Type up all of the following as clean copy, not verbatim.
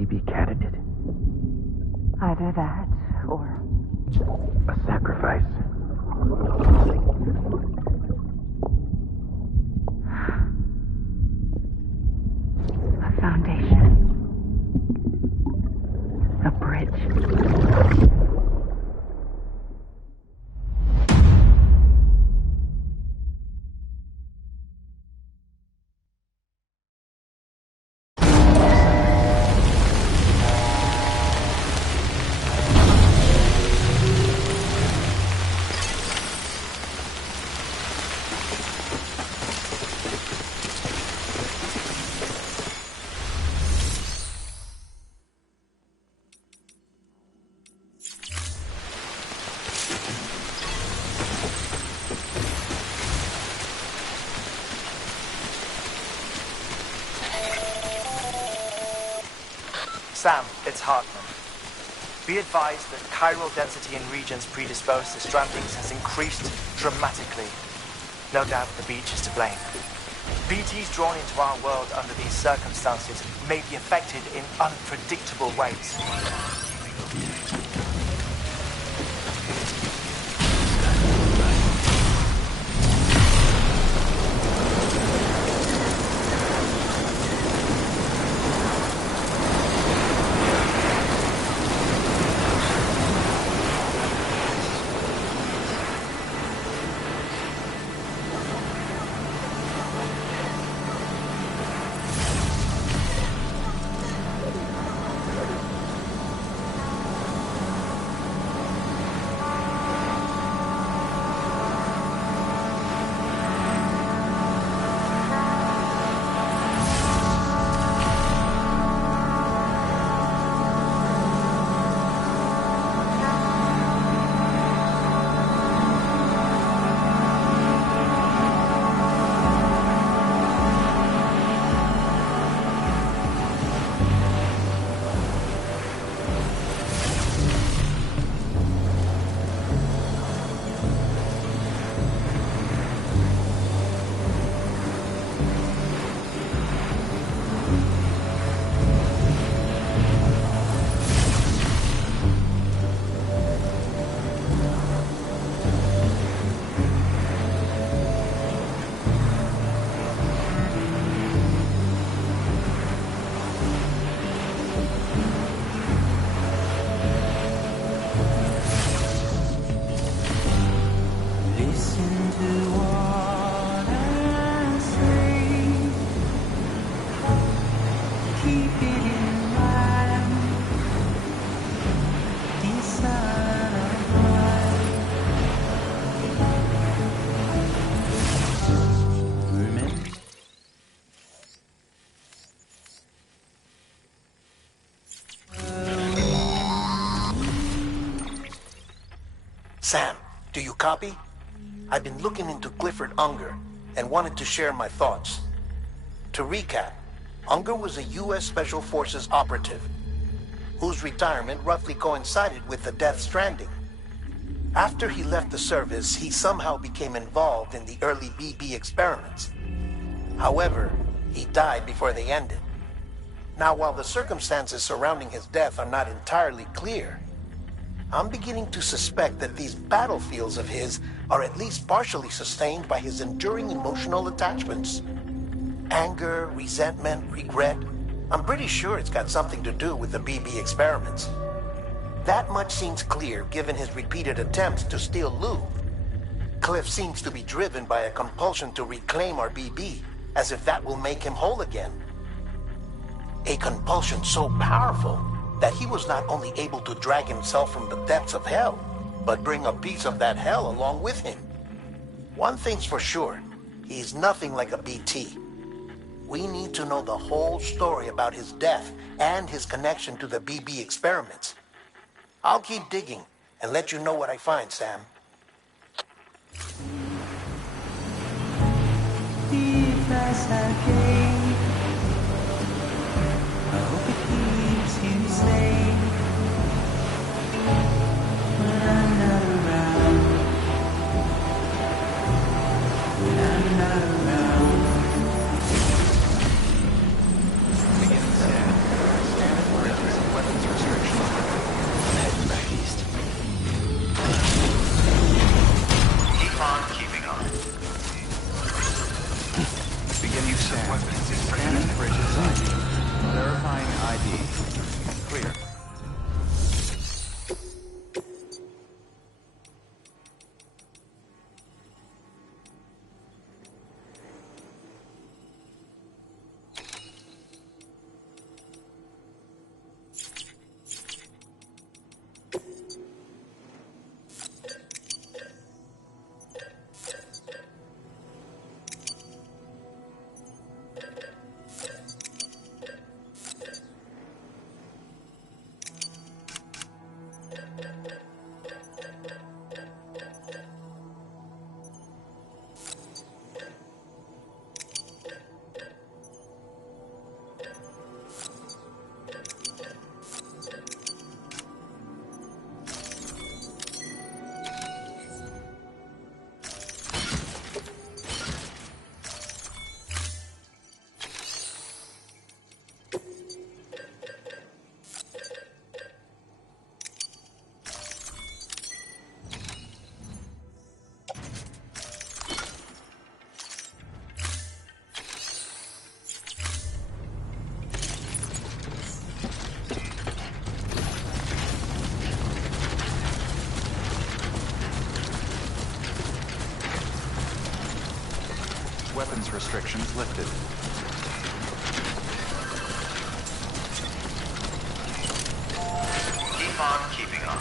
BB candidate? Either that, or... a sacrifice. A foundation. A bridge. Sam, it's Hartman. Be advised that chiral density in regions predisposed to strandings has increased dramatically. No doubt the beach is to blame. BTs drawn into our world under these circumstances may be affected in unpredictable ways. Sam, do you copy? I've been looking into Clifford Unger and wanted to share my thoughts. To recap, Unger was a U.S. Special Forces operative whose retirement roughly coincided with the Death Stranding. After he left the service, he somehow became involved in the early BB experiments. However, he died before they ended. Now, while the circumstances surrounding his death are not entirely clear, I'm beginning to suspect that these battlefields of his are at least partially sustained by his enduring emotional attachments. Anger, resentment, regret. I'm pretty sure it's got something to do with the BB experiments. That much seems clear given his repeated attempts to steal Lou. Cliff seems to be driven by a compulsion to reclaim our BB, as if that will make him whole again. A compulsion so powerful that he was not only able to drag himself from the depths of hell, but bring a piece of that hell along with him. One thing's for sure, he's nothing like a BT. We need to know the whole story about his death and his connection to the BB experiments. I'll keep digging and let you know what I find, Sam. weapons restrictions lifted. Keep on keeping on.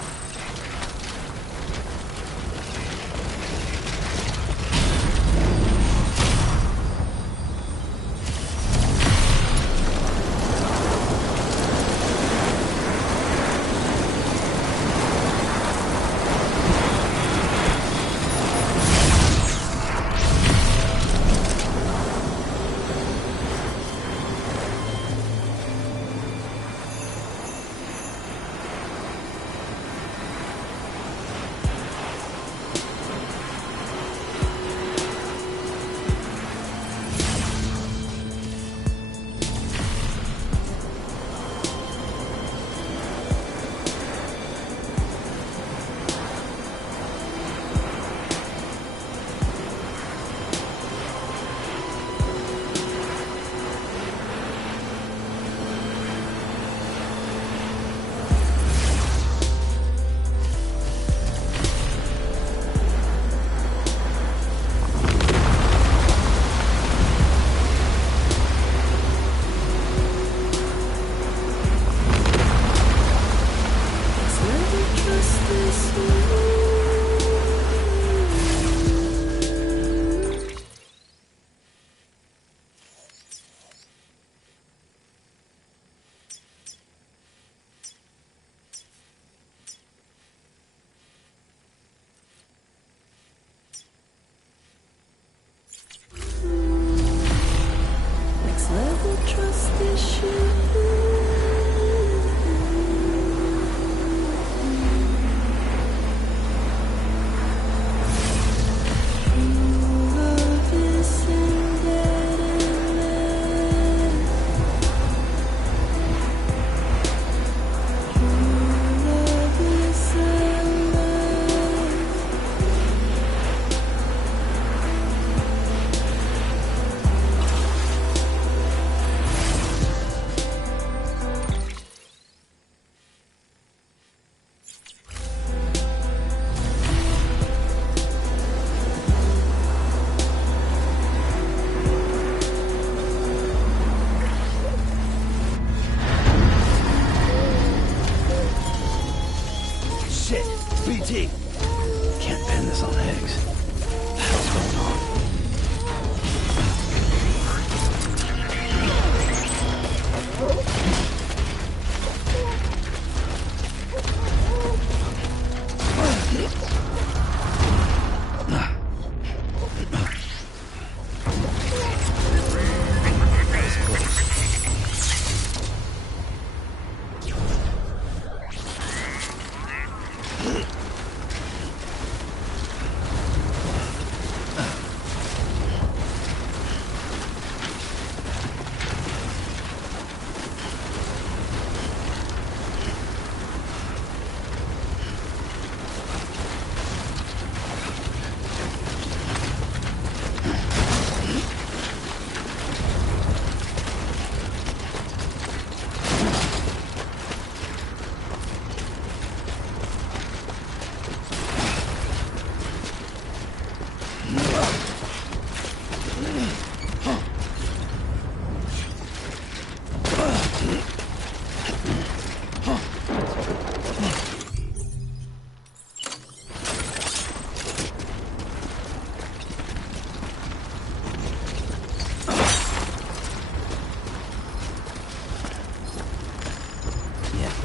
Can't pin this on Higgs. What the hell's going on?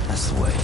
That's the way.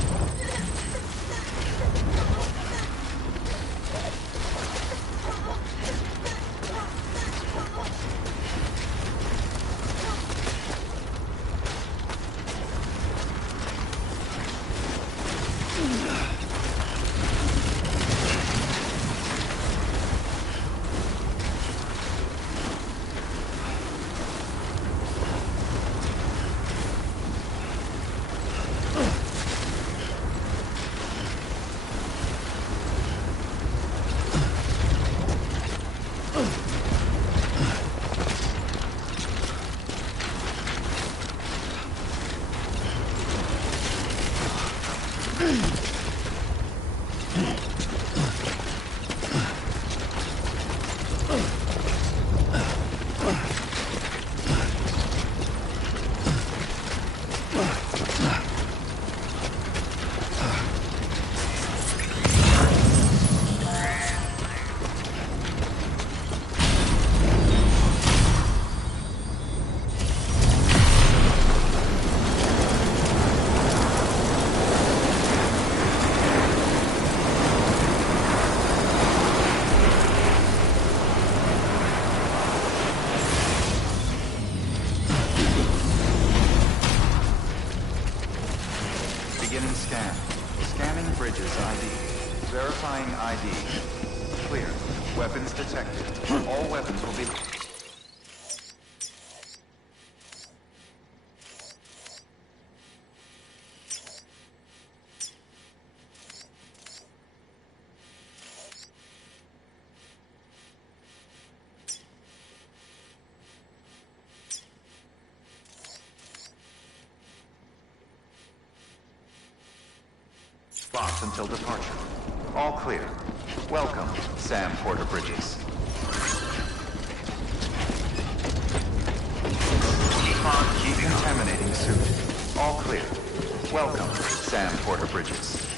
Beginning scan. Scanning bridges ID. Verifying ID. Clear. Weapons detected. All weapons will be... Locked until departure. All clear. Welcome, Sam Porter Bridges. Keep on keeping contaminating suit. All clear. Welcome, Sam Porter Bridges.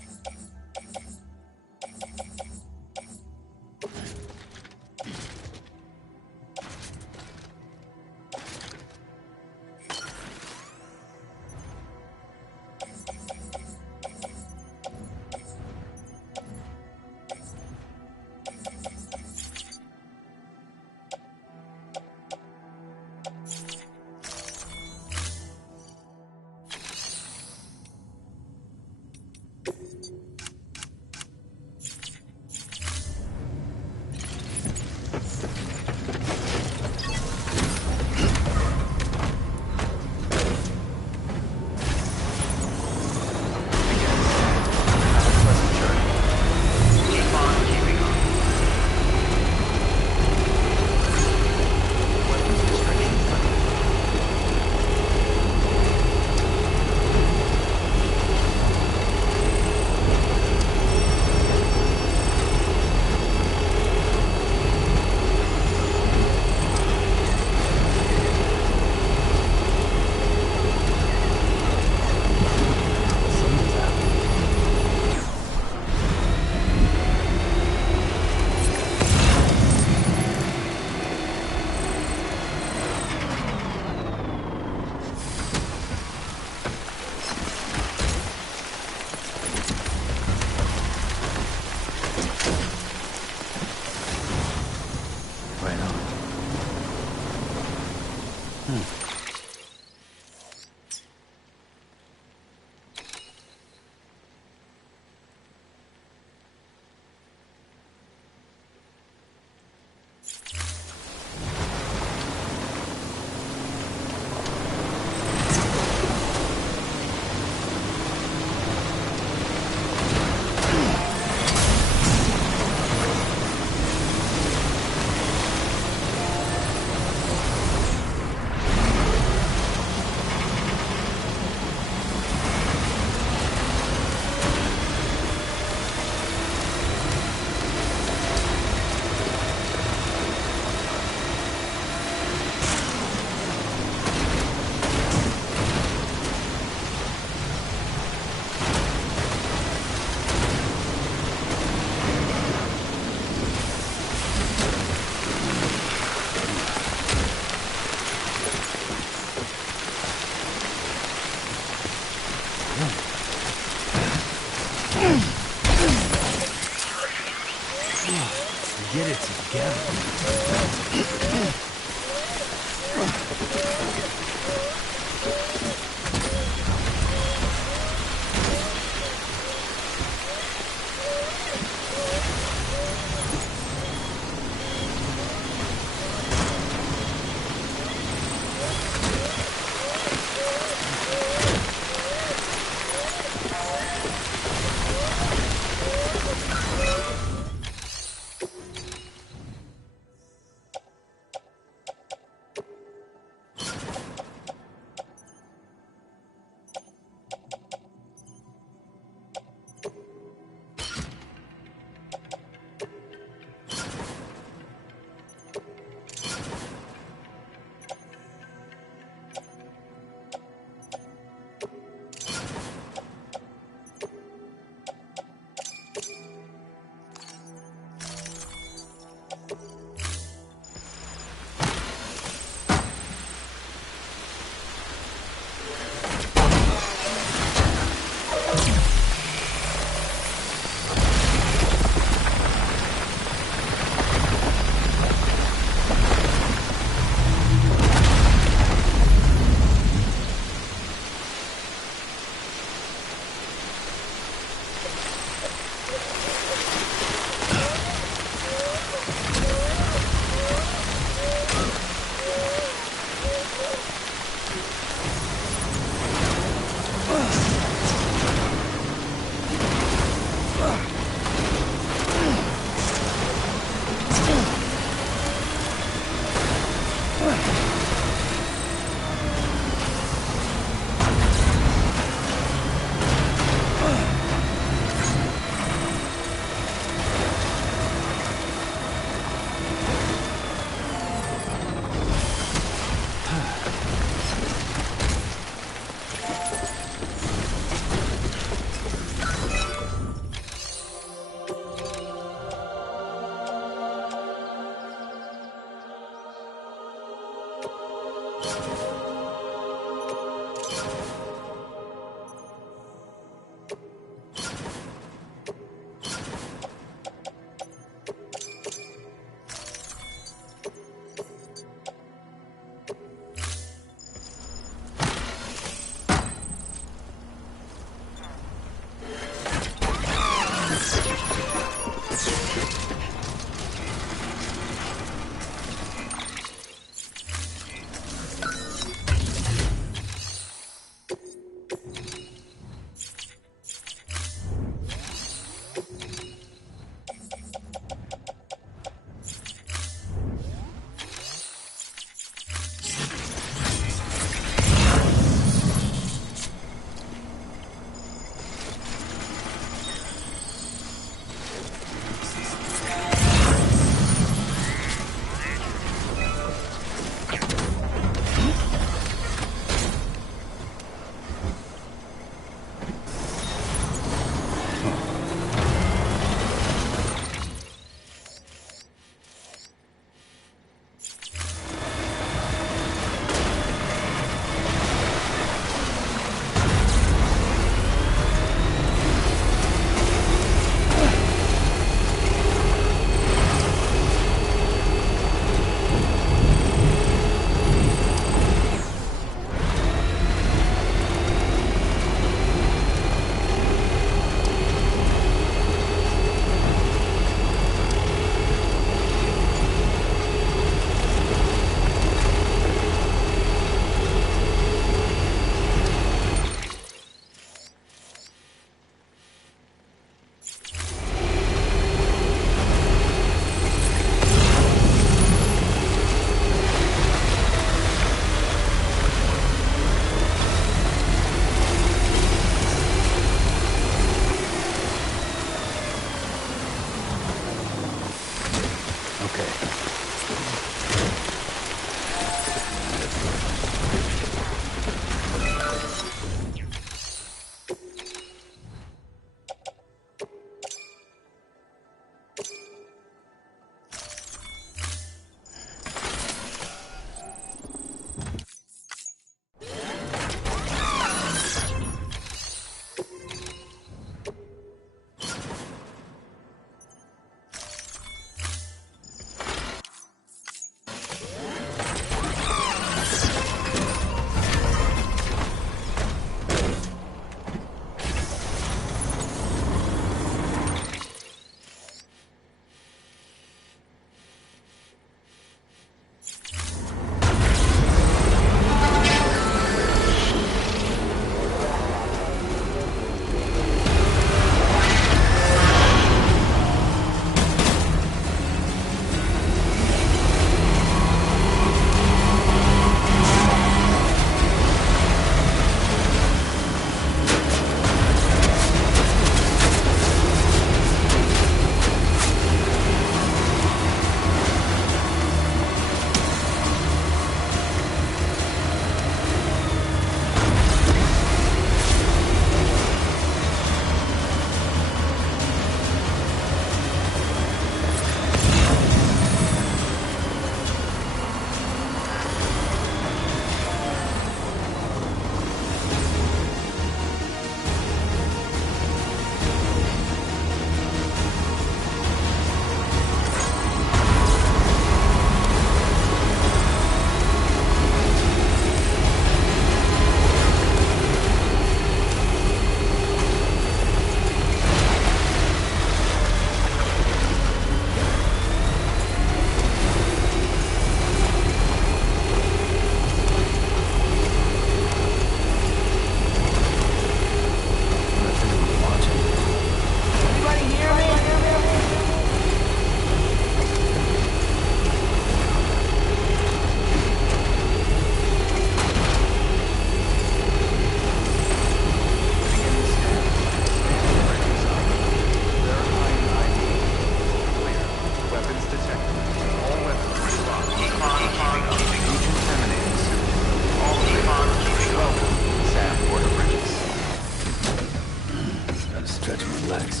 legs.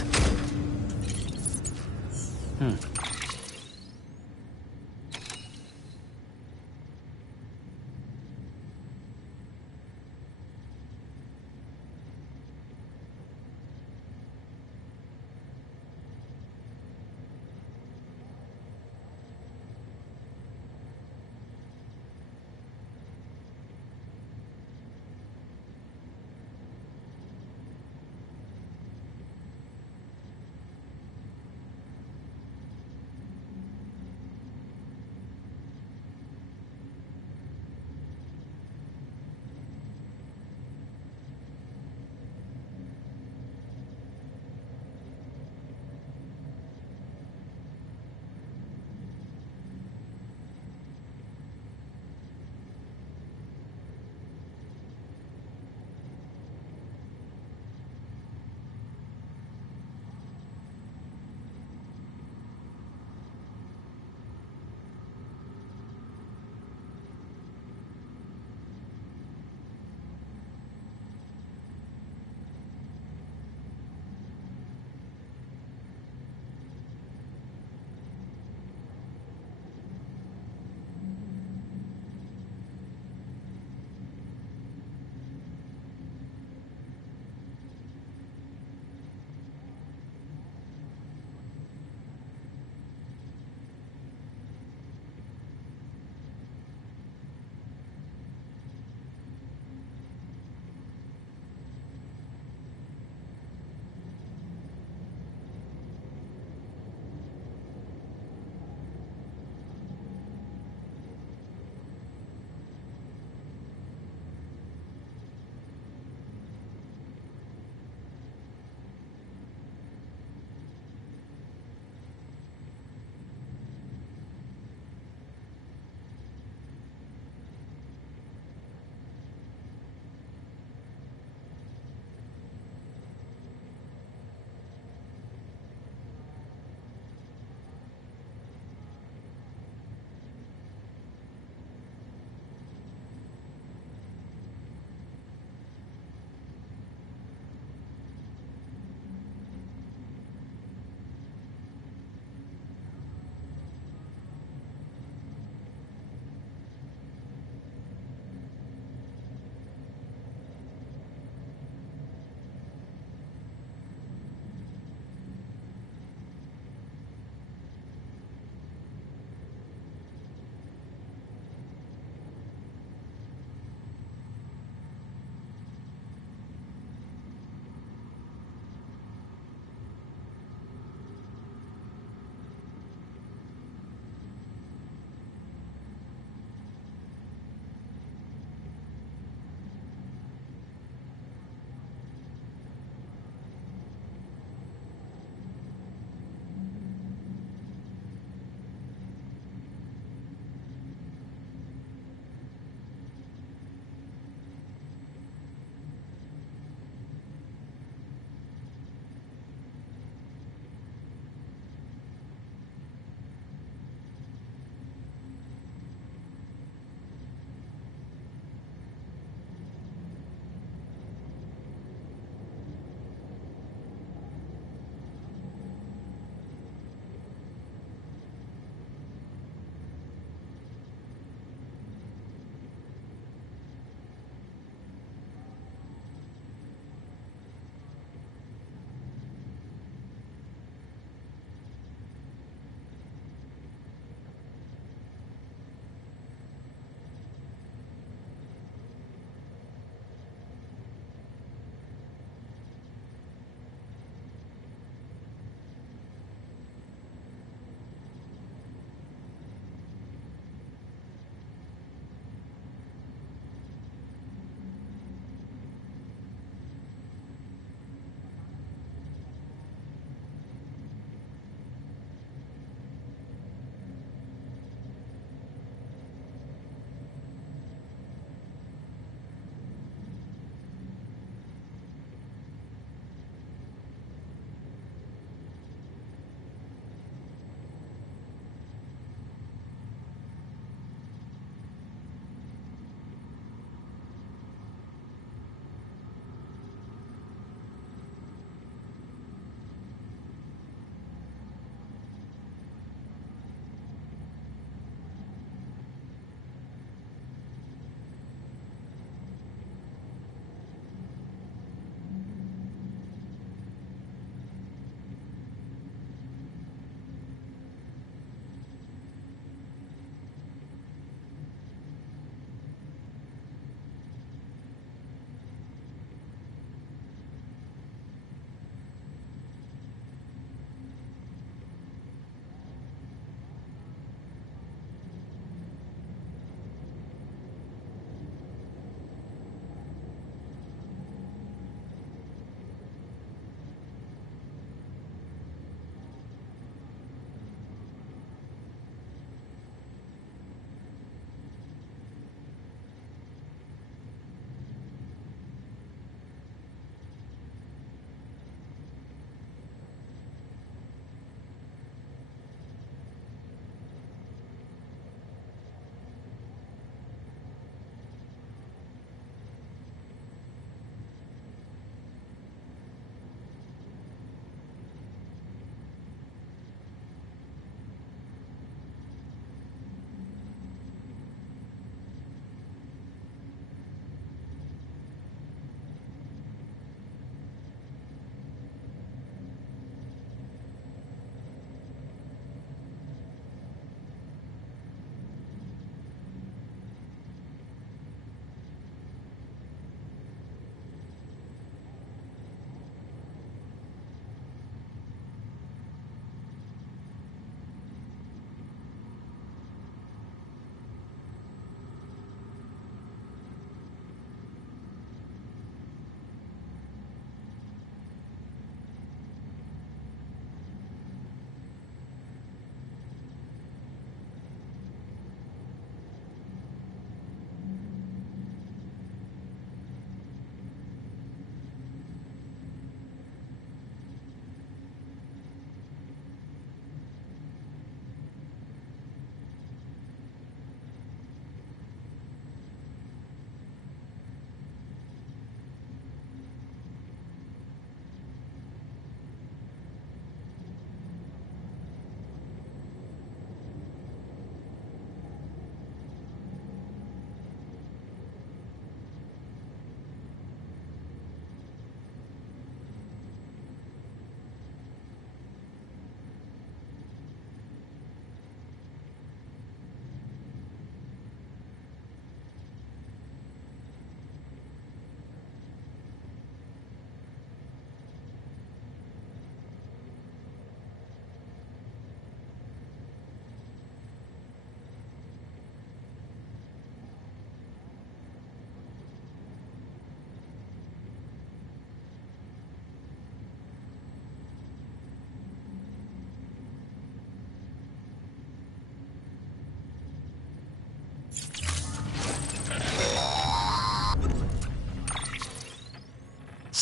Hmm.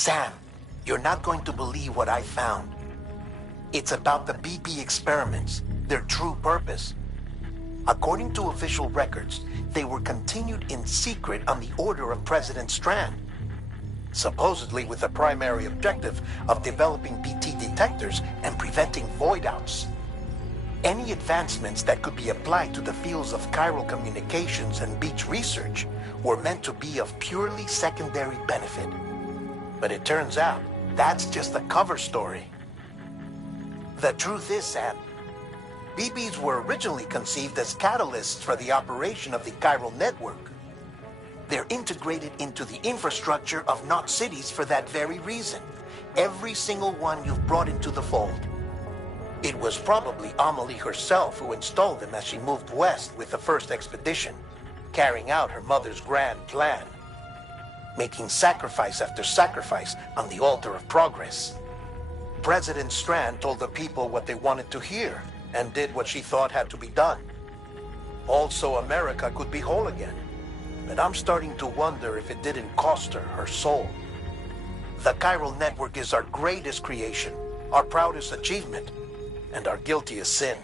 Sam, you're not going to believe what I found. It's about the BP experiments, their true purpose. According to official records, they were continued in secret on the order of President Strand, supposedly with the primary objective of developing BT detectors and preventing void-outs. Any advancements that could be applied to the fields of chiral communications and beach research were meant to be of purely secondary benefit. But it turns out, that's just a cover story. The truth is, Sam, BBs were originally conceived as catalysts for the operation of the chiral network. They're integrated into the infrastructure of Knot cities for that very reason. Every single one you've brought into the fold. It was probably Amelie herself who installed them as she moved west with the first expedition, carrying out her mother's grand plan, making sacrifice after sacrifice on the altar of progress. President Strand told the people what they wanted to hear and did what she thought had to be done. Also, America could be whole again. But I'm starting to wonder if it didn't cost her her soul. The chiral network is our greatest creation, our proudest achievement, and our guiltiest sin.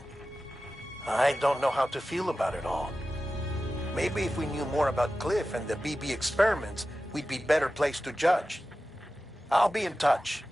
I don't know how to feel about it all. Maybe if we knew more about Cliff and the BB experiments, we'd be better placed to judge. I'll be in touch.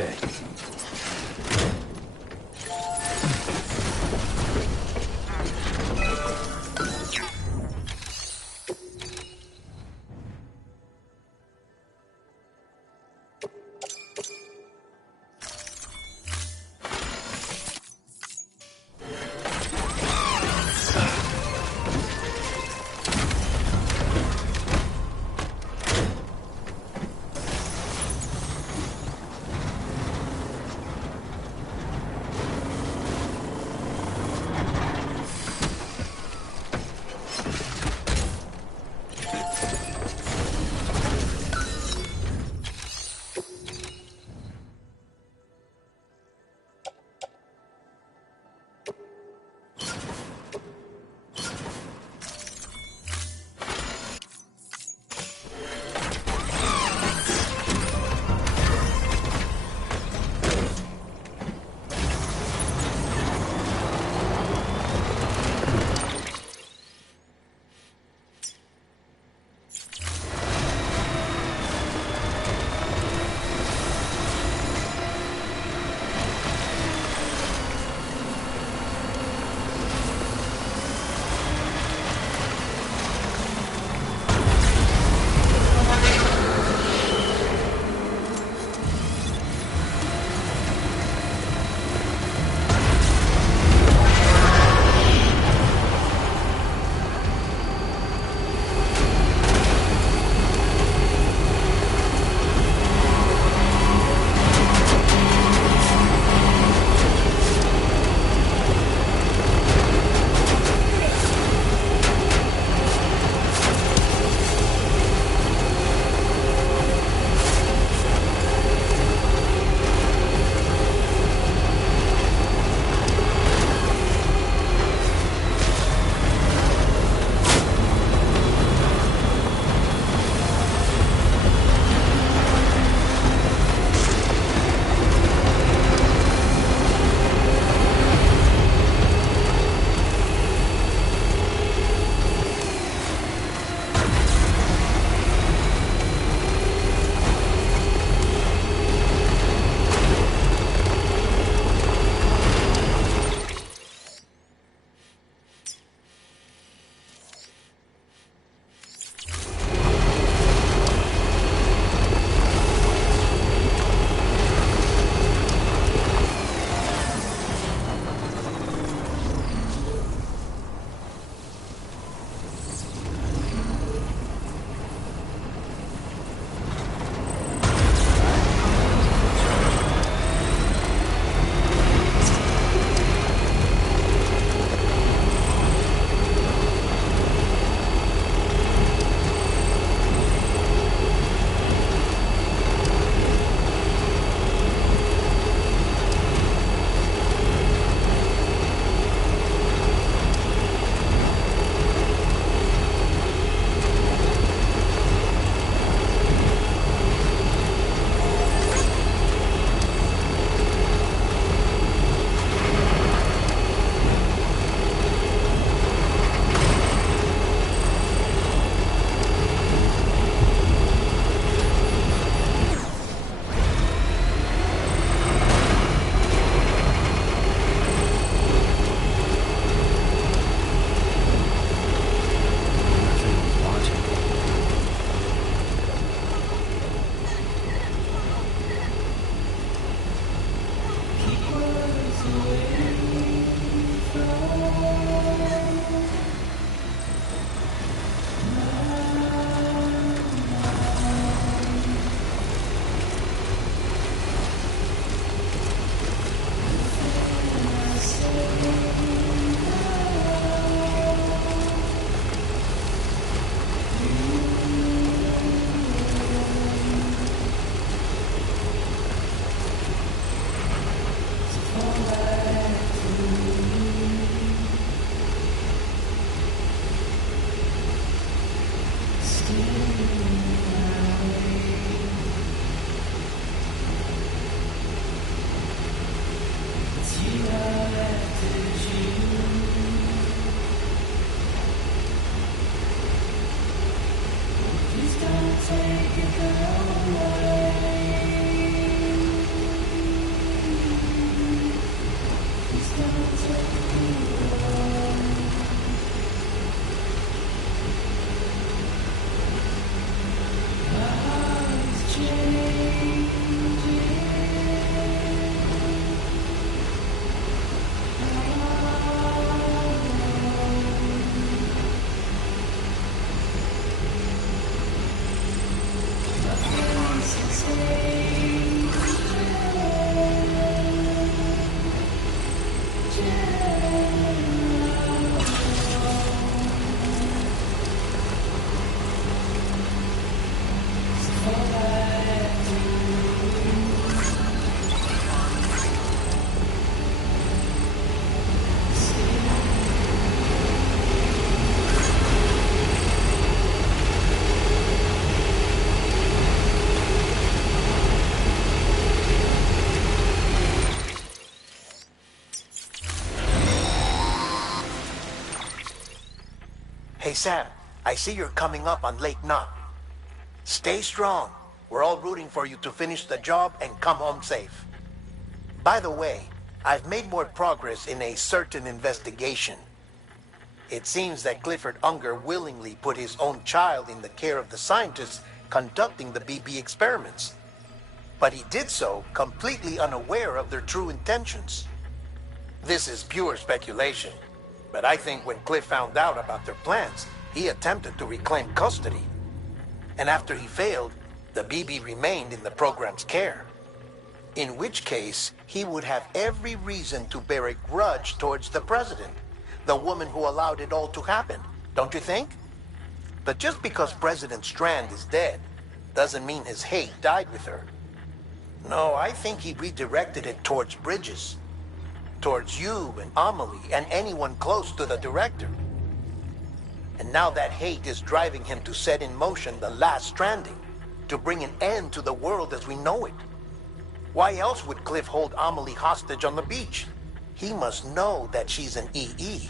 Okay. Hey Sam, I see you're coming up on Lake Knot. Stay strong. We're all rooting for you to finish the job and come home safe. By the way, I've made more progress in a certain investigation. It seems that Clifford Unger willingly put his own child in the care of the scientists conducting the BB experiments. But he did so completely unaware of their true intentions. This is pure speculation, but I think when Cliff found out about their plans, he attempted to reclaim custody. And after he failed, the BB remained in the program's care. In which case, he would have every reason to bear a grudge towards the president, the woman who allowed it all to happen, don't you think? But just because President Strand is dead, doesn't mean his hate died with her. No, I think he redirected it towards Bridges. Towards you and Amelie and anyone close to the director. And now that hate is driving him to set in motion the last stranding, to bring an end to the world as we know it. Why else would Cliff hold Amelie hostage on the beach? He must know that she's an EE.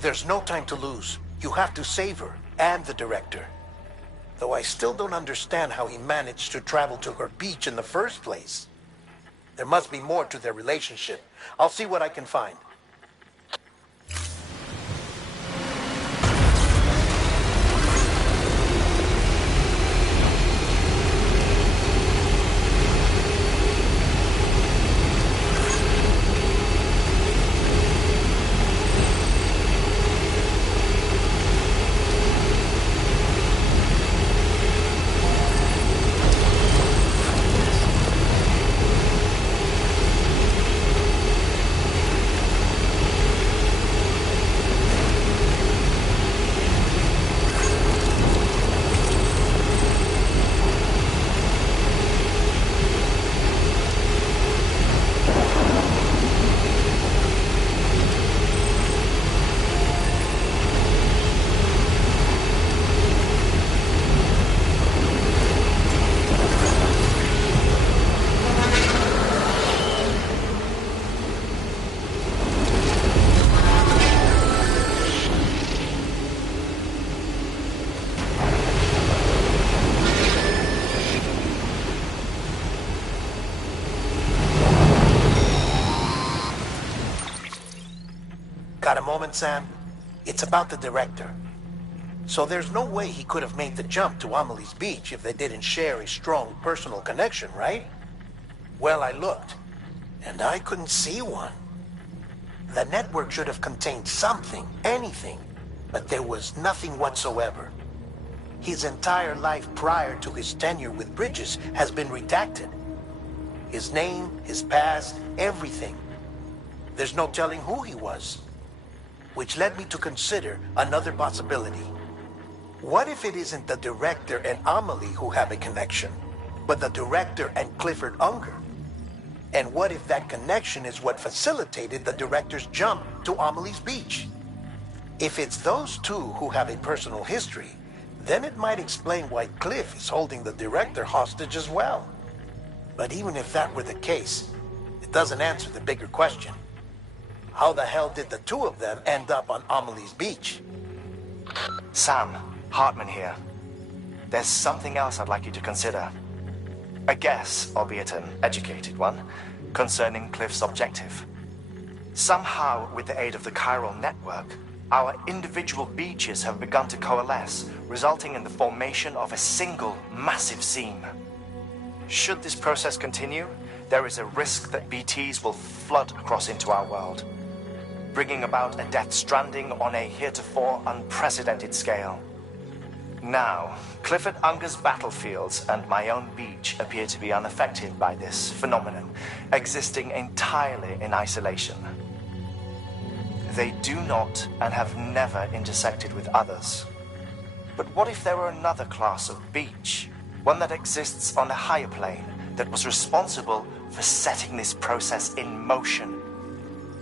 There's no time to lose. You have to save her and the director. Though I still don't understand how he managed to travel to her beach in the first place. There must be more to their relationship. I'll see what I can find. Got a moment, Sam? It's about the director. So there's no way he could have made the jump to Amelie's beach if they didn't share a strong personal connection, right? Well, I looked, and I couldn't see one. The network should have contained something, anything, but there was nothing whatsoever. His entire life prior to his tenure with Bridges has been redacted. His name, his past, everything. There's no telling who he was. Which led me to consider another possibility. What if it isn't the director and Amelie who have a connection, but the director and Clifford Unger? And what if that connection is what facilitated the director's jump to Amelie's beach? If it's those two who have a personal history, then it might explain why Cliff is holding the director hostage as well. But even if that were the case, it doesn't answer the bigger question. How the hell did the two of them end up on Amelie's beach? Sam, Hartman here. There's something else I'd like you to consider. A guess, albeit an educated one, concerning Cliff's objective. Somehow, with the aid of the chiral network, our individual beaches have begun to coalesce, resulting in the formation of a single massive seam. Should this process continue, there is a risk that BTs will flood across into our world, bringing about a death stranding on a heretofore unprecedented scale. Now, Clifford Unger's battlefields and my own beach appear to be unaffected by this phenomenon, existing entirely in isolation. They do not and have never intersected with others. But what if there were another class of beach, one that exists on a higher plane, that was responsible for setting this process in motion?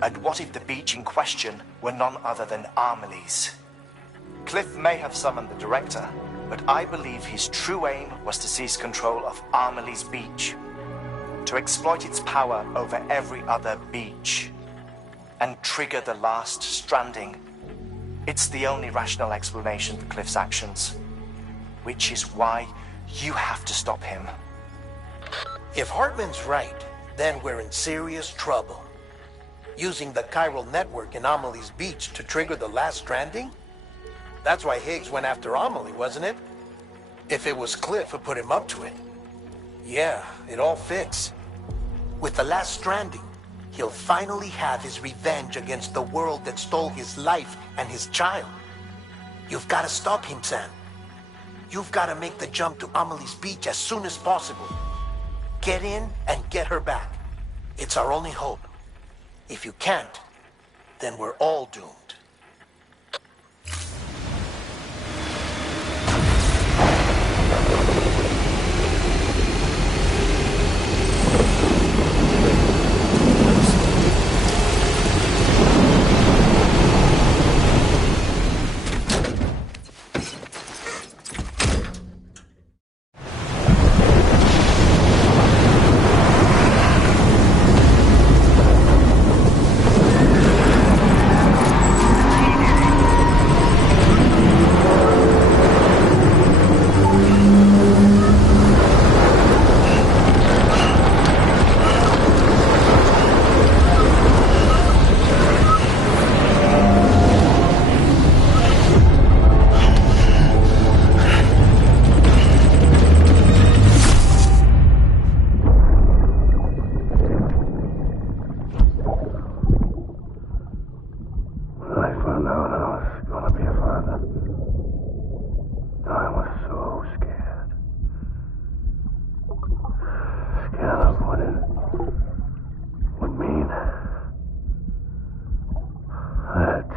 And what if the beach in question were none other than Amelie's? Cliff may have summoned the director, but I believe his true aim was to seize control of Amelie's beach, to exploit its power over every other beach, and trigger the last stranding. It's the only rational explanation for Cliff's actions. Which is why you have to stop him. If Hartman's right, then we're in serious trouble. Using the chiral network in Amelie's beach to trigger the last stranding? That's why Higgs went after Amelie, wasn't it? If it was Cliff who put him up to it. Yeah, it all fits. With the last stranding, he'll finally have his revenge against the world that stole his life and his child. You've got to stop him, Sam. You've got to make the jump to Amelie's beach as soon as possible. Get in and get her back. It's our only hope. If you can't, then we're all doomed.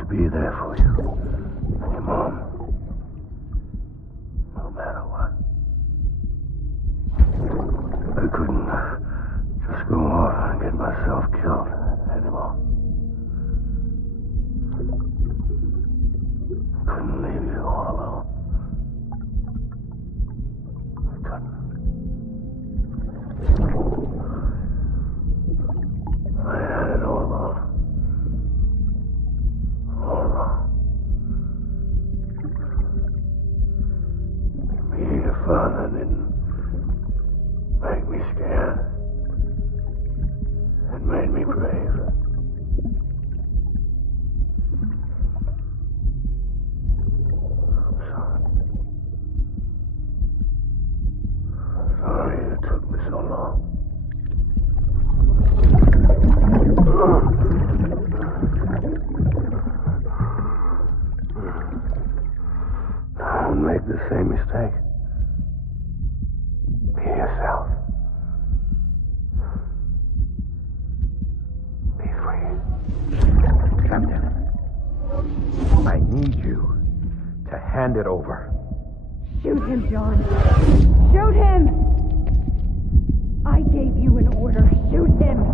Be there for you and your mom, no matter what. I couldn't just go off and get myself killed anymore. I couldn't leave you all alone. I couldn't. I had it all wrong. Being a father didn't make me scared. It made me brave. I'm sorry. I'm sorry it took me so long. Don't make the same mistake. Be yourself. Be free. Captain, I need you to hand it over. Shoot him, John. Shoot him! I gave you an order. Shoot him!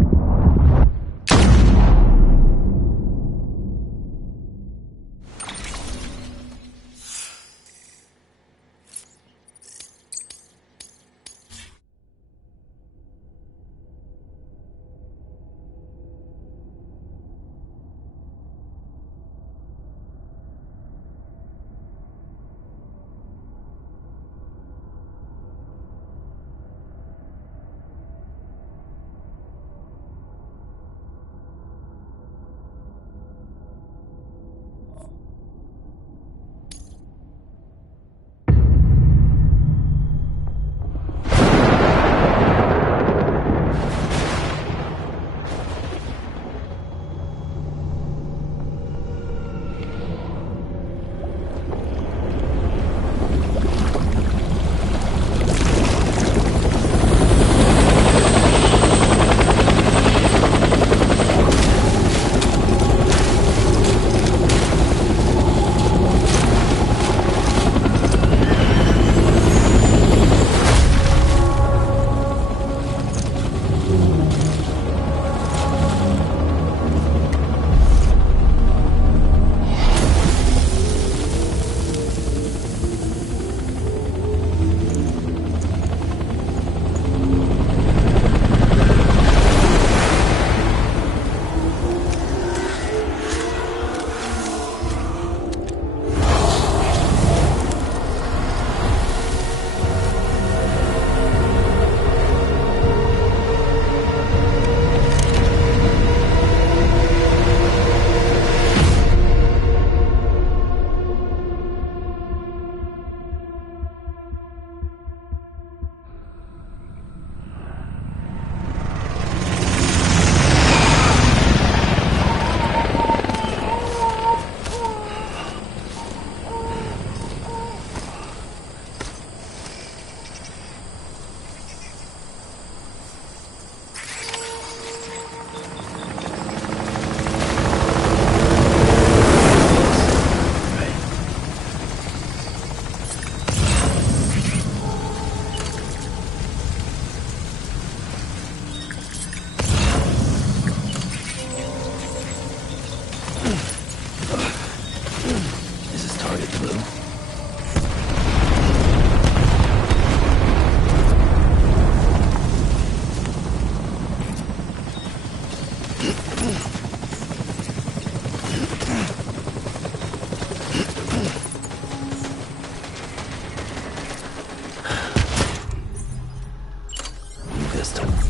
system.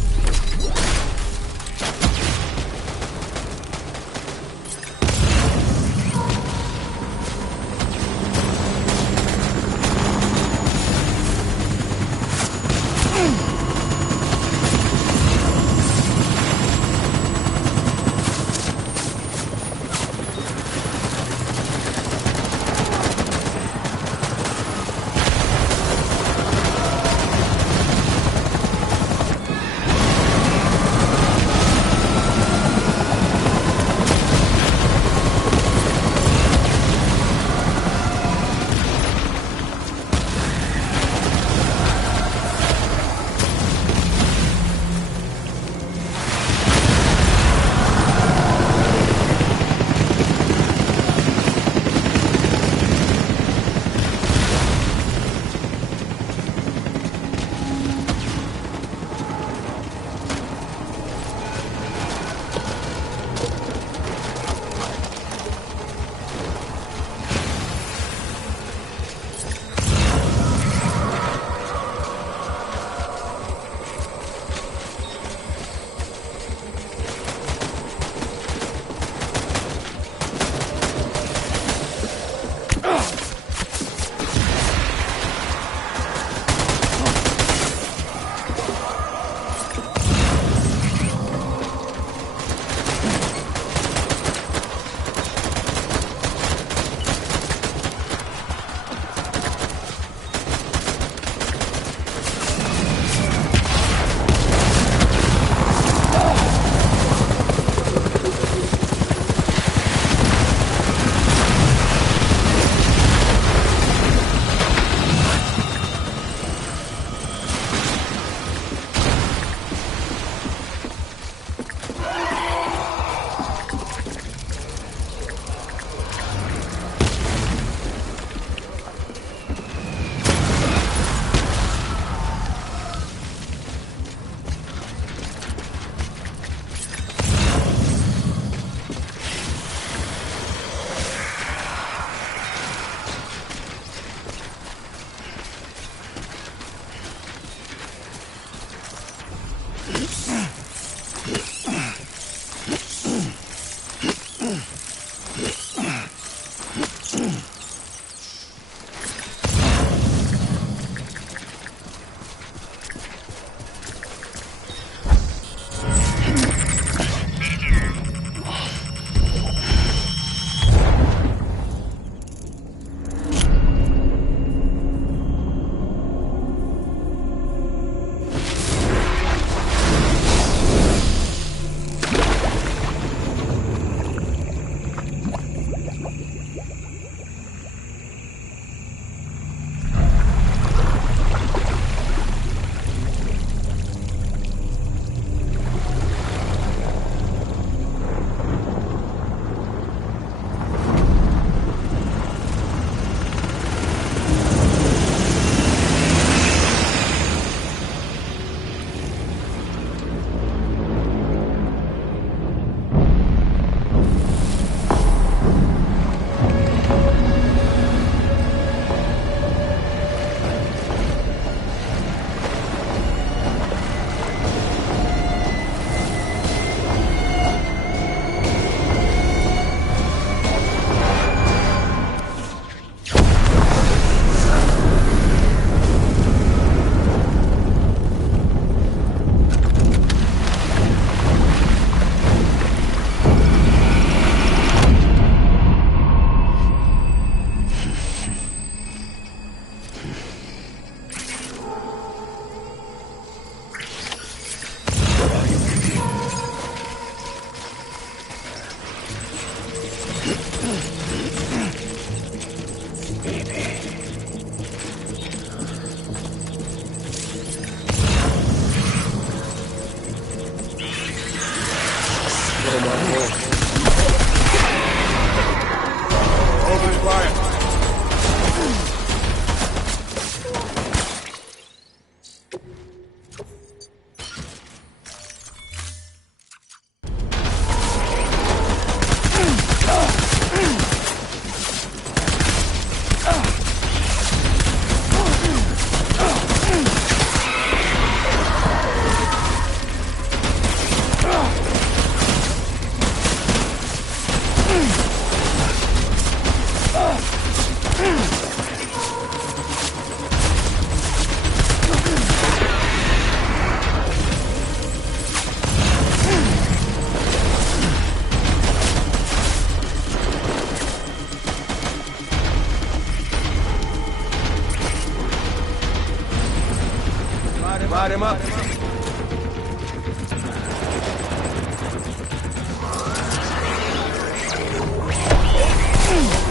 Light him up.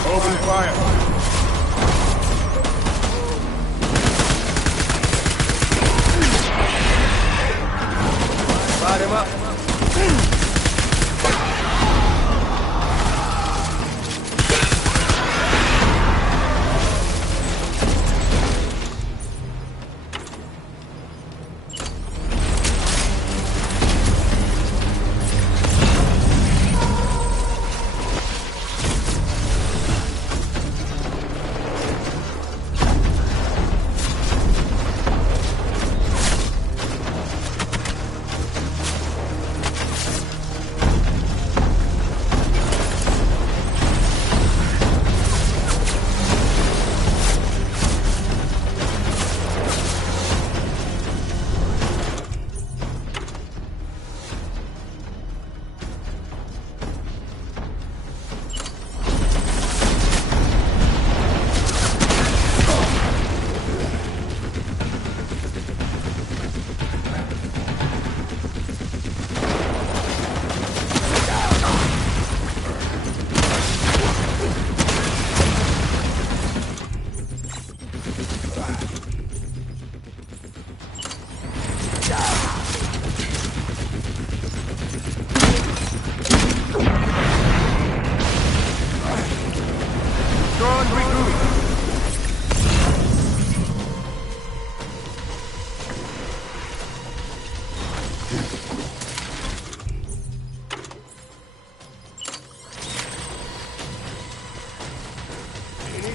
Open fire. Light him up.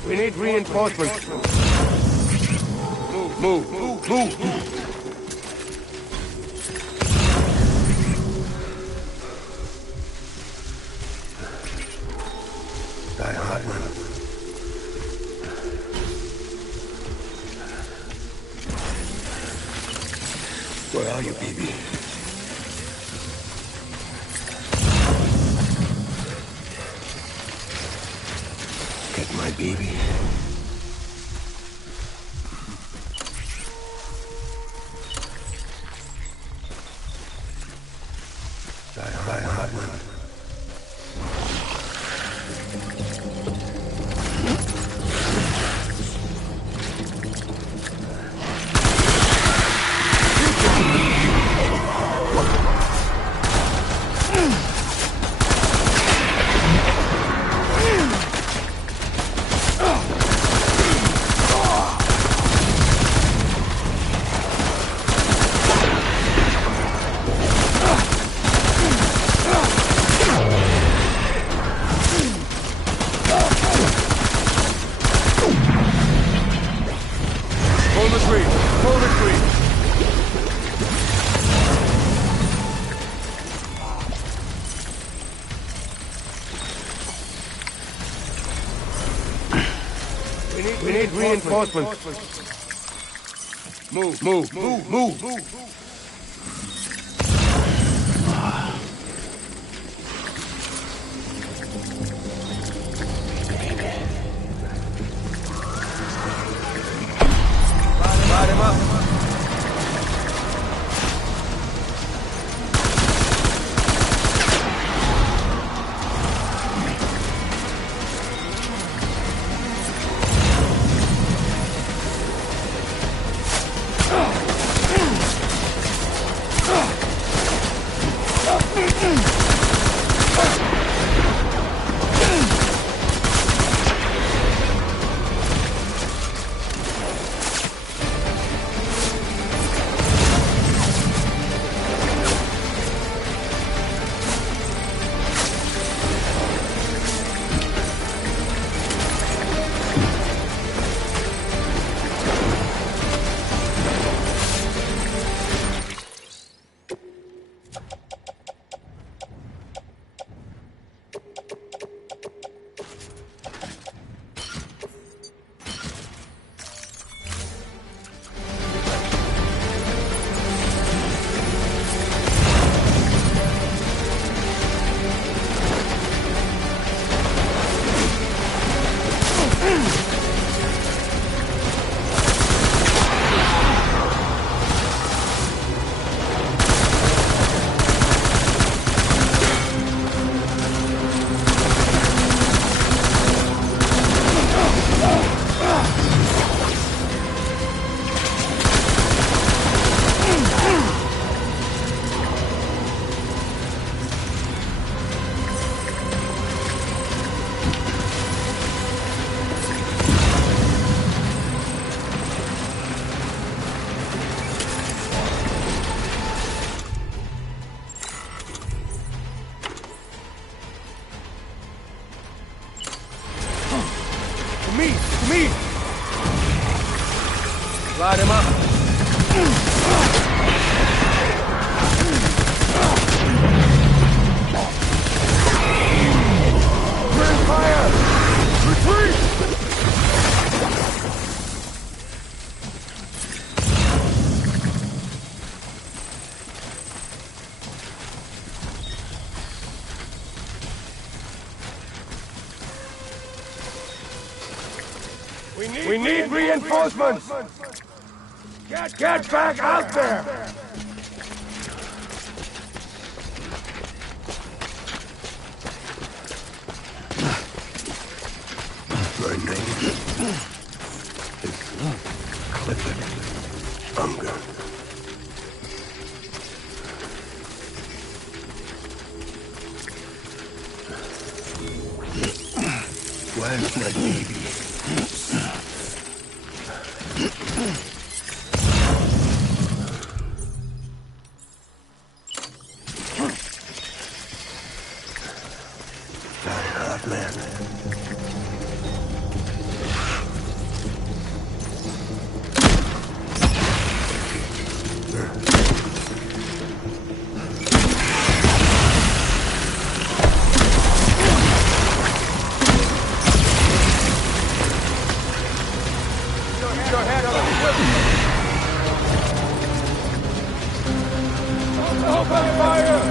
We need reinforcements. Move. Where are you, baby? Get my baby. Die hard. Pull the tree. We need reinforcements. Move. Light him up. We need reinforcements! Get back out there! My name is Clifford Unger. Where's my baby? Very hard, man. Your head on the equipment! Open fire!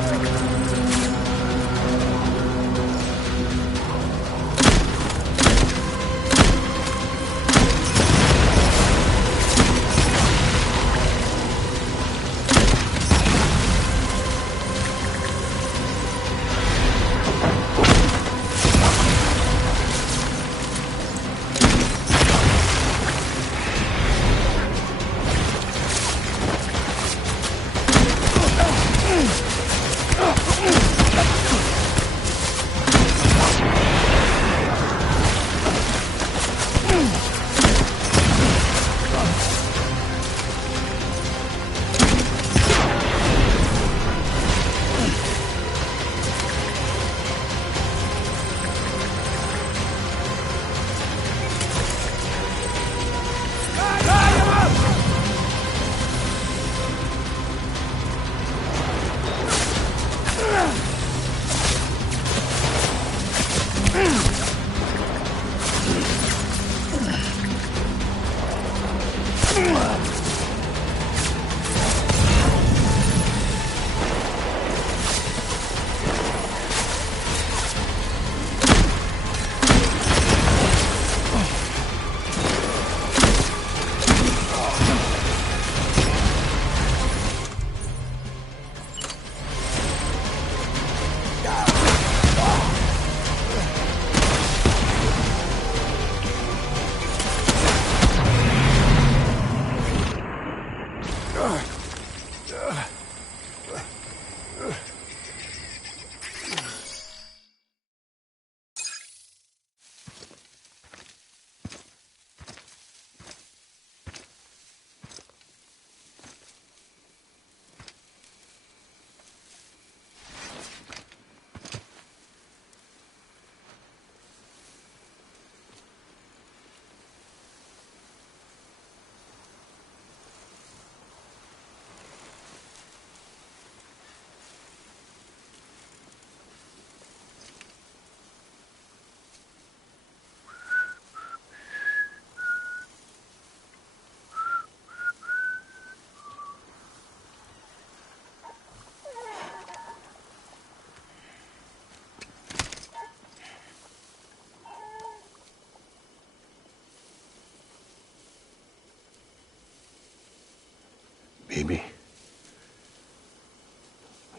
Baby,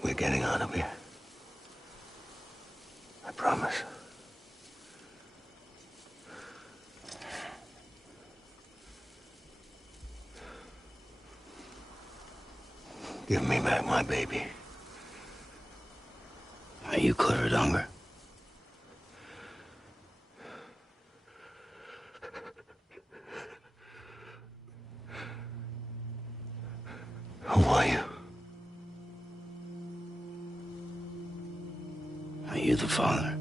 we're getting out of here. I promise. Give me back my baby. Are you Clifford Unger? Who are you? Are you the father?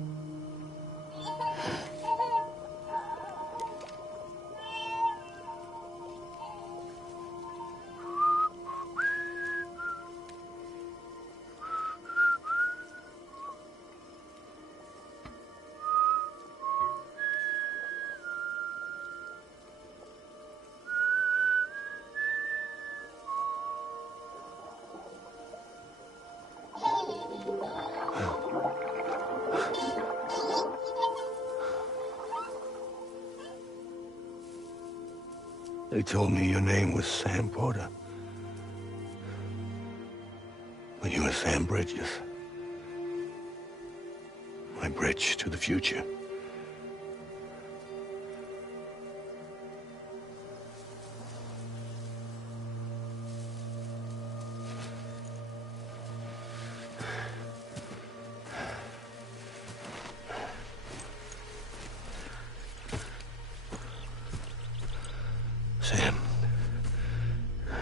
They told me your name was Sam Porter. But you were Sam Bridges. My bridge to the future. Sam,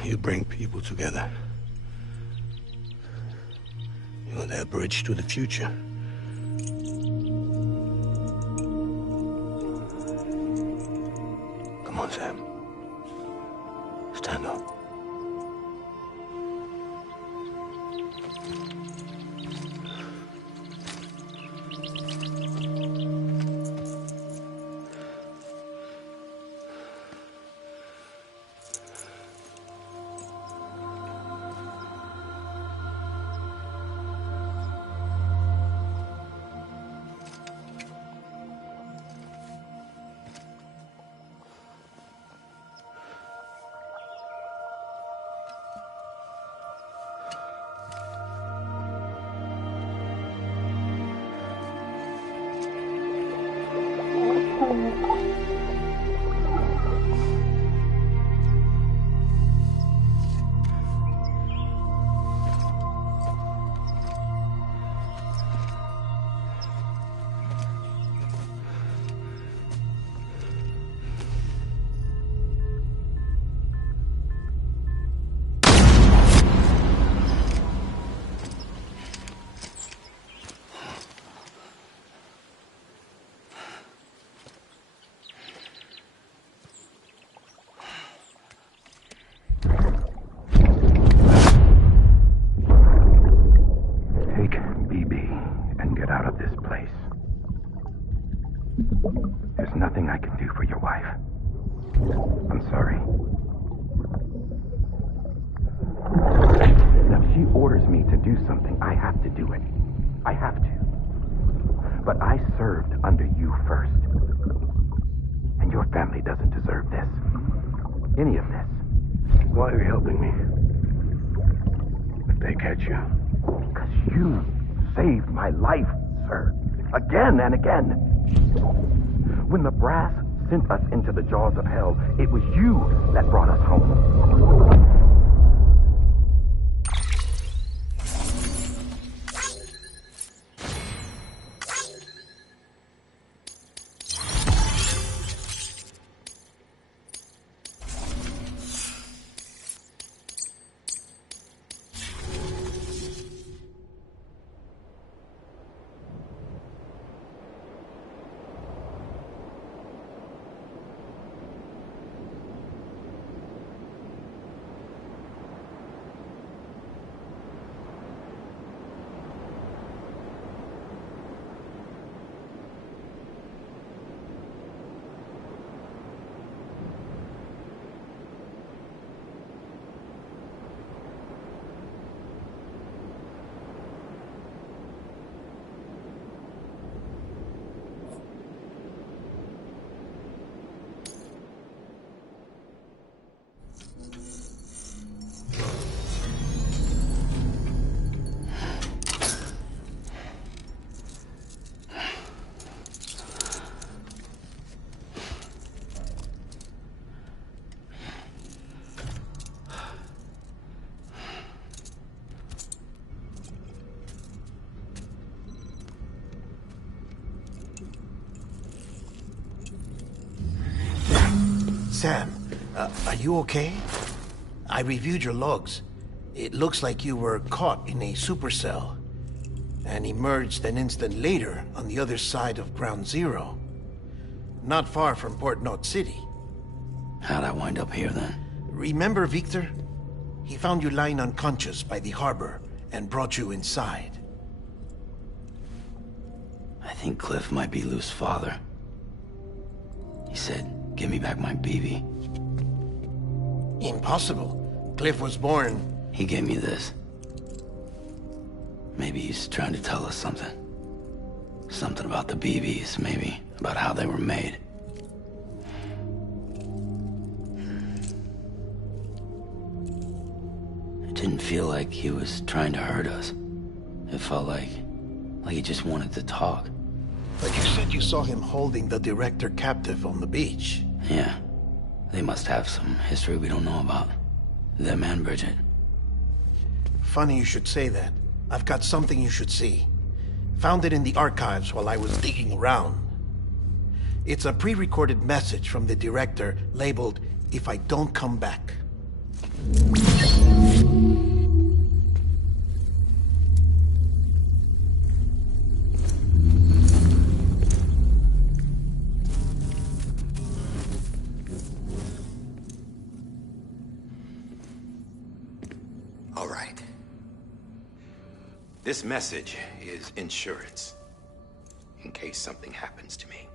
you bring people together. You're their bridge to the future. Come on, Sam. Stand up. There's nothing I can do for your wife. I'm sorry. Now, if she orders me to do something, I have to do it. I have to. But I served under you first. And your family doesn't deserve this. Any of this. Why are you helping me? If they catch you. Because you saved my life, sir. Again and again. When the brass sent us into the jaws of hell, it was you that brought us home. Sam, are you okay? I reviewed your logs. It looks like you were caught in a supercell and emerged an instant later on the other side of Ground Zero. Not far from Port Knot City. How'd I wind up here then? Remember Victor? He found you lying unconscious by the harbor and brought you inside. I think Cliff might be Lou's father. He said, "Give me back my BB." Impossible. Cliff was born... He gave me this. Maybe he's trying to tell us something. Something about the BBs, maybe. About how they were made. didn't feel like he was trying to hurt us. It felt like he just wanted to talk. But you said you saw him holding the director captive on the beach. Yeah. They must have some history we don't know about. Them and Bridget. Funny you should say that. I've got something you should see. Found it in the archives while I was digging around. It's a pre-recorded message from the director labeled, "If I don't come back." All right. This message is insurance, in case something happens to me.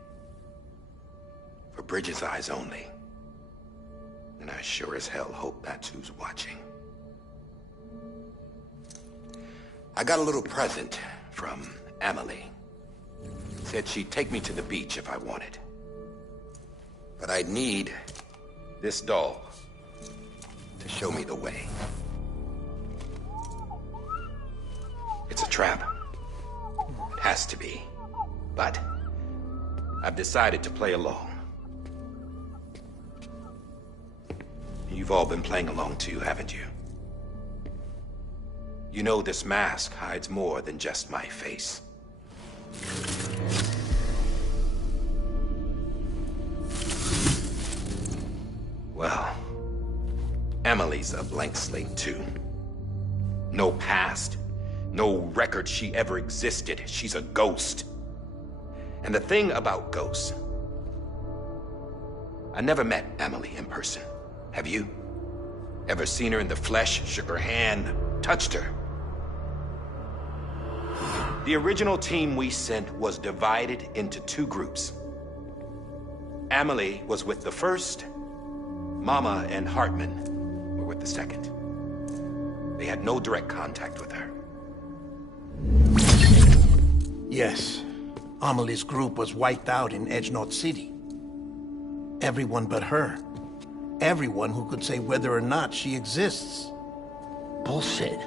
For Bridget's eyes only. And I sure as hell hope that's who's watching. I got a little present from Emily. Said she'd take me to the beach if I wanted. But I'd need this doll to show me the way. It's a trap. It has to be. But I've decided to play along. You've all been playing along too, haven't you? You know this mask hides more than just my face. Well, Emily's a blank slate too. No past. No record she ever existed. She's a ghost. And the thing about ghosts, I never met Emily in person. Have you? Ever seen her in the flesh, shook her hand, touched her? The original team we sent was divided into two groups. Emily was with the first. Mama and Hartman were with the second. They had no direct contact with her. Yes. Amelie's group was wiped out in Edgenorth City. Everyone but her. Everyone who could say whether or not she exists. Bullshit.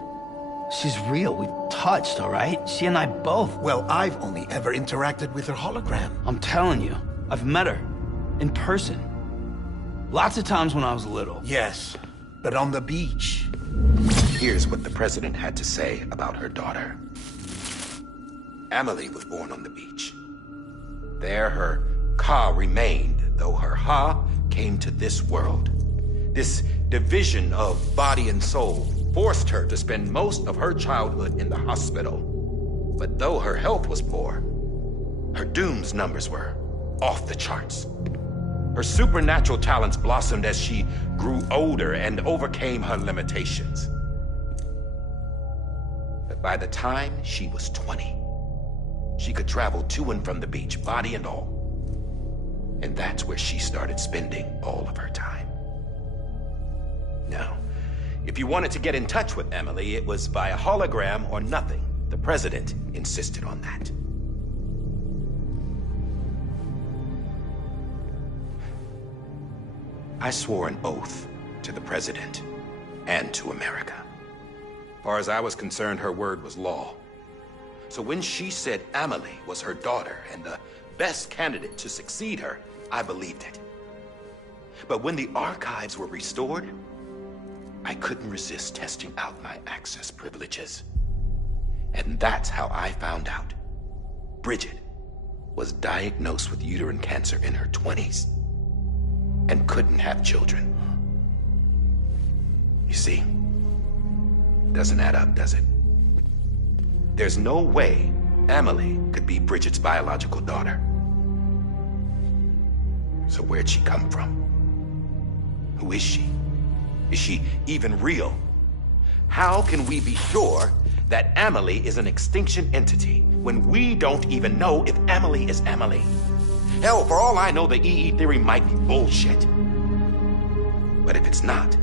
She's real. We've touched, all right? She and I both. Well, I've only ever interacted with her hologram. I'm telling you, I've met her. In person. Lots of times when I was little. Yes, but on the beach. Here's what the president had to say about her daughter. Emily was born on the beach. There her Ka remained, though her Ha came to this world. This division of body and soul forced her to spend most of her childhood in the hospital. But though her health was poor, her Doom's numbers were off the charts. Her supernatural talents blossomed as she grew older and overcame her limitations. But by the time she was 20, she could travel to and from the beach, body and all. And that's where she started spending all of her time. Now, if you wanted to get in touch with Emily, it was via hologram or nothing. The president insisted on that. I swore an oath to the president and to America. As far as I was concerned, her word was law. So when she said Emily was her daughter and the best candidate to succeed her, I believed it. But when the archives were restored, I couldn't resist testing out my access privileges. And that's how I found out. Bridget was diagnosed with uterine cancer in her 20s and couldn't have children. You see, doesn't add up, does it? There's no way Emily could be Bridget's biological daughter. So where'd she come from? Who is she? Is she even real? How can we be sure that Emily is an extinction entity when we don't even know if Emily is Emily? Hell, for all I know, the EE theory might be bullshit. But if it's not,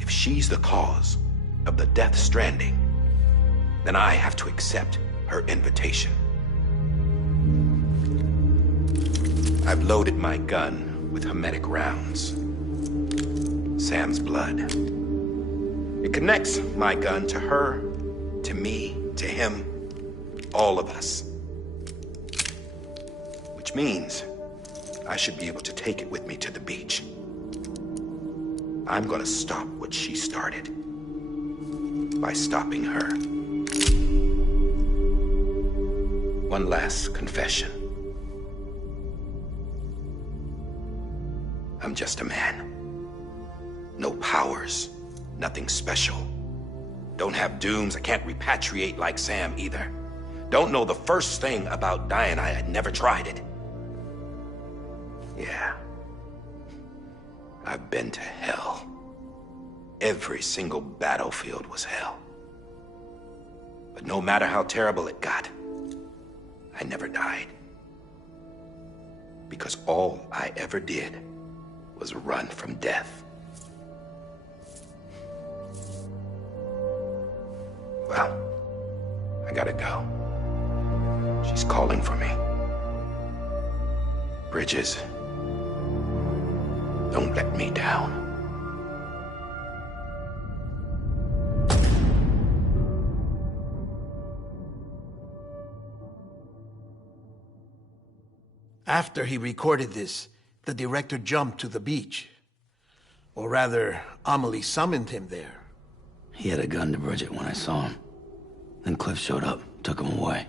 if she's the cause of the death stranding, then I have to accept her invitation. I've loaded my gun with hermetic rounds. Sam's blood. It connects my gun to her, to me, to him, all of us. Which means I should be able to take it with me to the beach. I'm gonna stop what she started by stopping her. One last confession. I'm just a man. No powers, nothing special. Don't have dooms, I can't repatriate like Sam either. Don't know the first thing about dying, I had never tried it. Yeah. I've been to hell. Every single battlefield was hell. But no matter how terrible it got, I never died. Because all I ever did was run from death. Well, I gotta go. She's calling for me. Bridges, don't let me down. After he recorded this, the director jumped to the beach. Or rather, Amelie summoned him there. He had a gun to Bridget when I saw him. Then Cliff showed up, took him away.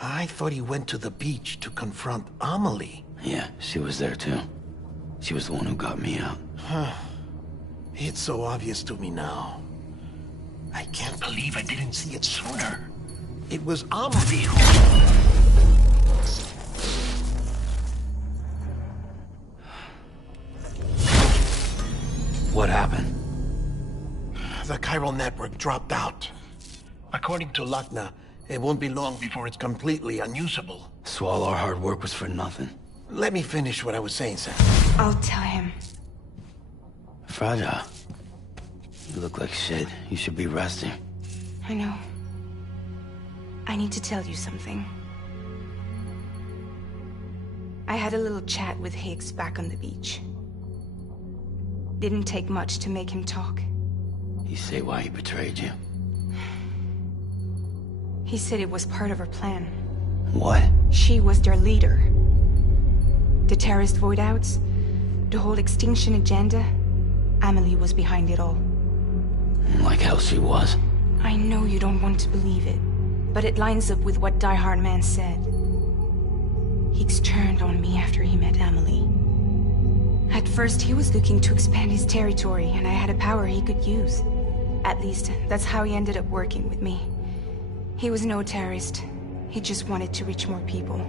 I thought he went to the beach to confront Amelie. Yeah, she was there too. She was the one who got me out. It's so obvious to me now. I can't believe I didn't see it sooner. It was Amelie who... What happened? The chiral network dropped out. According to Lakhna, it won't be long before it's completely unusable. So all our hard work was for nothing. Let me finish what I was saying, Sam. I'll tell him. Fragile. You look like shit. You should be resting. I know. I need to tell you something. I had a little chat with Higgs back on the beach. Didn't take much to make him talk. You say why he betrayed you? He said it was part of her plan. What? She was their leader. The terrorist void-outs, the whole extinction agenda, Amelie was behind it all. Like hell she was. I know you don't want to believe it, but it lines up with what Die Hard Man said. Higgs turned on me after he met Amelie. At first, he was looking to expand his territory, and I had a power he could use. At least, that's how he ended up working with me. He was no terrorist. He just wanted to reach more people.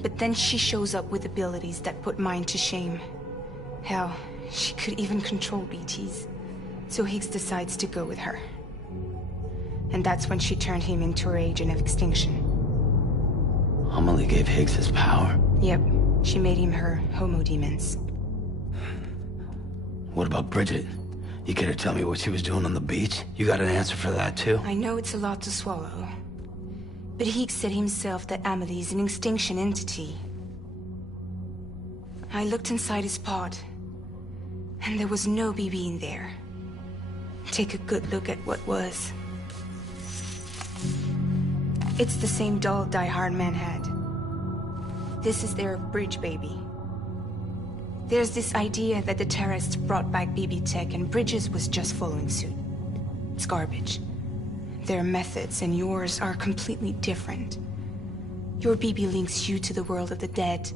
But then she shows up with abilities that put mine to shame. Hell, she could even control BTs. So Higgs decides to go with her. And that's when she turned him into her agent of extinction. Amelie gave Higgs his power? Yep. She made him her homo demons. What about Bridget? You care to tell me what she was doing on the beach? You got an answer for that too? I know it's a lot to swallow. But Higgs said himself that Amelie is an extinction entity. I looked inside his pod, and there was no BB in there. Take a good look at what was. It's the same doll Die Hard Man had. This is their bridge baby. There's this idea that the terrorists brought back BB tech and Bridges was just following suit. It's garbage. Their methods and yours are completely different. Your BB links you to the world of the dead.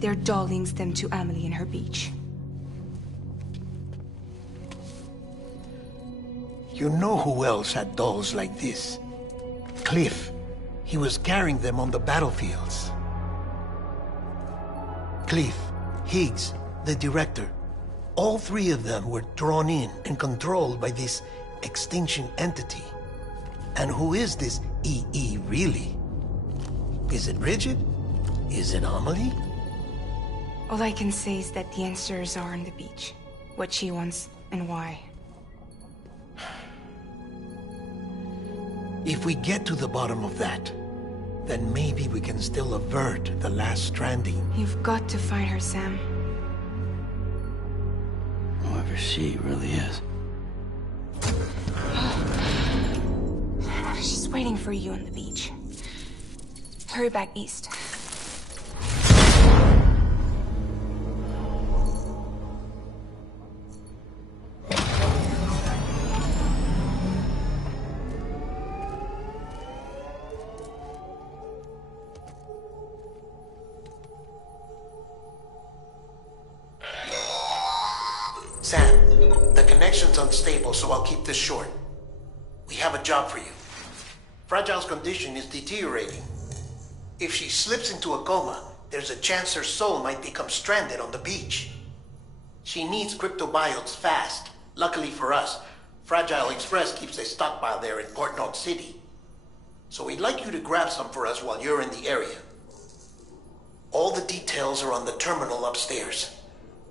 Their doll links them to Amelie and her beach. You know who else had dolls like this? Cliff. He was carrying them on the battlefields. Cliff, Higgs, the director. All three of them were drawn in and controlled by this extinction entity. And who is this EE really? Is it Bridget? Is it Amelie? All I can say is that the answers are on the beach. What she wants and why. If we get to the bottom of that, then maybe we can still avert the last stranding. You've got to find her, Sam. Whoever she really is. waiting for you on the beach. Hurry back east. Sam, the connection's unstable, so I'll keep this short. We have a job for you. Fragile's condition is deteriorating. If she slips into a coma, there's a chance her soul might become stranded on the beach. She needs cryptobiotes fast. Luckily for us, Fragile Express keeps a stockpile there in Port North City. So we'd like you to grab some for us while you're in the area. All the details are on the terminal upstairs.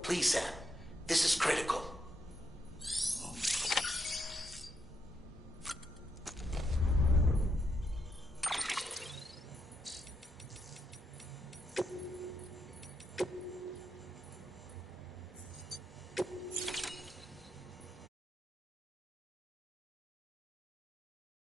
Please, Sam. This is critical.